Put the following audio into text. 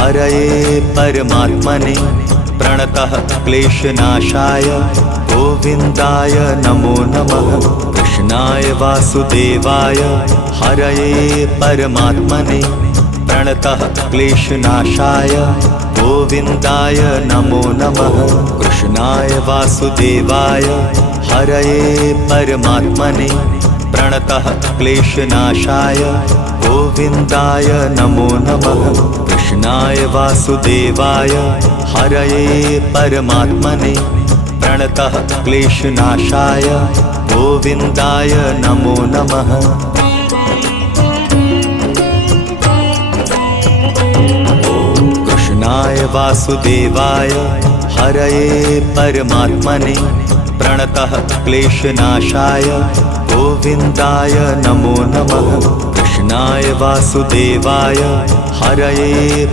हरये परमात्मने प्रणतः क्लेशनाशाय गोविन्दाय नमो नमः। कृष्णाय वासुदेवाय हरये परमात्मने प्रणतः क्लेशनाशाय गोविन्दाय नमो नमः। कृष्णाय वासुदेवाय हरये परमात्मने प्रणतः क्लेशनाशाय गोविन्दाय नमो नमः। कृष्णाय वासुदेवाय हरये परमात्मने प्रणतः क्लेशनाशाय गोविन्दाय नमो नमः। कृष्णाय वासुदेवाय हरये परमात्मने प्रणतः क्लेशनाशाय गोविन्दाय नमो नमः। कृष्णाय वासुदेवाय हरये